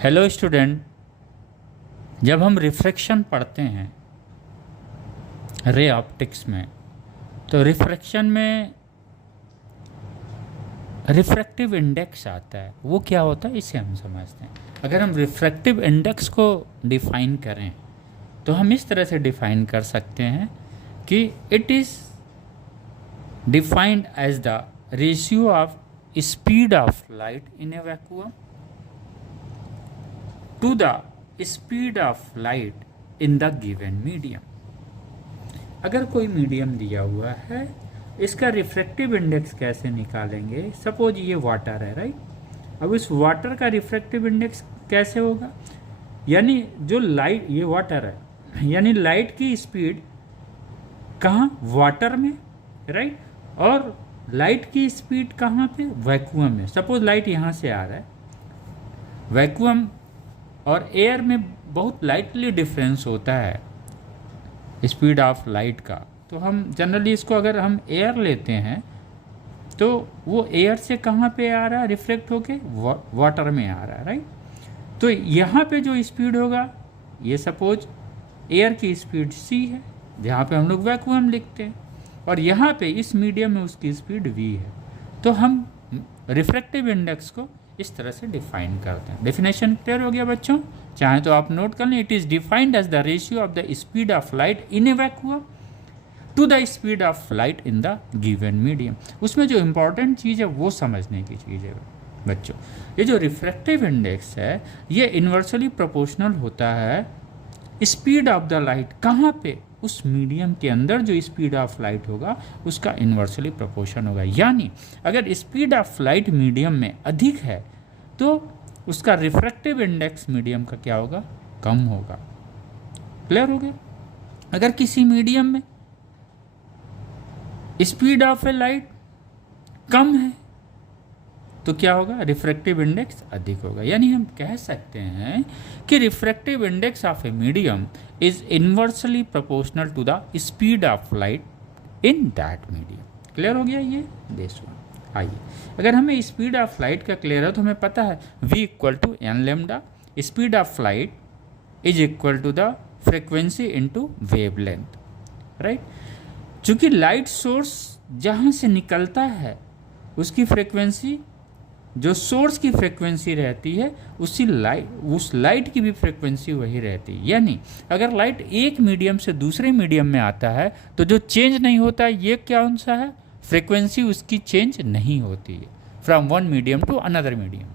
Hello student, जब हम refraction पढ़ते हैं रे ऑप्टिक्स में, तो रिफ्रैक्शन में रिफ्रैक्टिव इंडेक्स आता है। वो क्या होता है इसे हम समझते हैं। अगर हम रिफ्रैक्टिव इंडेक्स को डिफाइन करें तो हम इस तरह से डिफाइन कर सकते हैं कि it is defined as the ratio of speed of light in a vacuum to the speed of light in the given medium। अगर कोई मीडियम दिया हुआ है, इसका रिफ्रैक्टिव इंडेक्स कैसे निकालेंगे। सपोज ये वाटर है, राइट। अब इस वाटर का रिफ्रैक्टिव इंडेक्स कैसे होगा, यानी जो लाइट, ये वाटर है, यानी लाइट की स्पीड कहाँ, वाटर में, राइट। और लाइट की स्पीड कहाँ पे, वैक्यूम में। सपोज लाइट यहाँ से आ रहा है, वैक्यूम और एयर में बहुत लाइटली डिफरेंस होता है स्पीड ऑफ लाइट का। तो हम जनरली इसको अगर हम एयर लेते हैं तो वो एयर से कहाँ पे आ रहा है, रिफ्लेक्ट होके वाटर में आ रहा है, राइट। तो यहाँ पे जो स्पीड होगा, ये सपोज एयर की स्पीड c है, जहाँ पे हम लोग वैक्यूम लिखते हैं, और यहाँ पे इस मीडियम में उसकी स्पीड v है। तो हम रिफ्रैक्टिव इंडेक्स को इस तरह से डिफाइन करते हैं। डेफिनेशन क्लियर हो गया बच्चों? चाहे तो आप नोट कर लें। It is defined as the ratio of the speed of light in a vacuum to the speed of light in the given medium. उसमें जो इंपॉर्टेंट चीज़ है वो समझने की चीज़ है बच्चों। ये जो रिफ्रैक्टिव इंडेक्स है ये इन्वर्सली प्रोपोर्शनल होता है स्पीड ऑफ द लाइट, कहाँ पे, उस मीडियम के अंदर जो स्पीड ऑफ लाइट होगा उसका इन्वर्सली प्रोपोर्शन होगा। यानी अगर स्पीड ऑफ लाइट मीडियम में अधिक है तो उसका रिफ्रैक्टिव इंडेक्स मीडियम का क्या होगा, कम होगा। क्लियर हो गया? अगर किसी मीडियम में स्पीड ऑफ ए लाइट कम है तो क्या होगा, रिफ्रैक्टिव इंडेक्स अधिक होगा। यानी हम कह सकते हैं कि refractive index of a medium is inversely proportional to the speed of light in that medium. Clear हो गया ये दिस वन। आइए, अगर हमें स्पीड ऑफ लाइट का क्लियर है तो हमें पता है v equal to n lambda, speed of light is equal to the frequency into wavelength, right. चूंकि लाइट सोर्स जहाँ से निकलता है उसकी फ्रिक्वेंसी, जो सोर्स की फ्रिक्वेंसी रहती है उस लाइट की भी फ्रिक्वेंसी वही रहती है। यानी अगर लाइट एक मीडियम से दूसरे मीडियम में आता है तो जो चेंज नहीं होता है ये कौन सा है, फ्रिक्वेंसी उसकी चेंज नहीं होती है from one medium to another medium.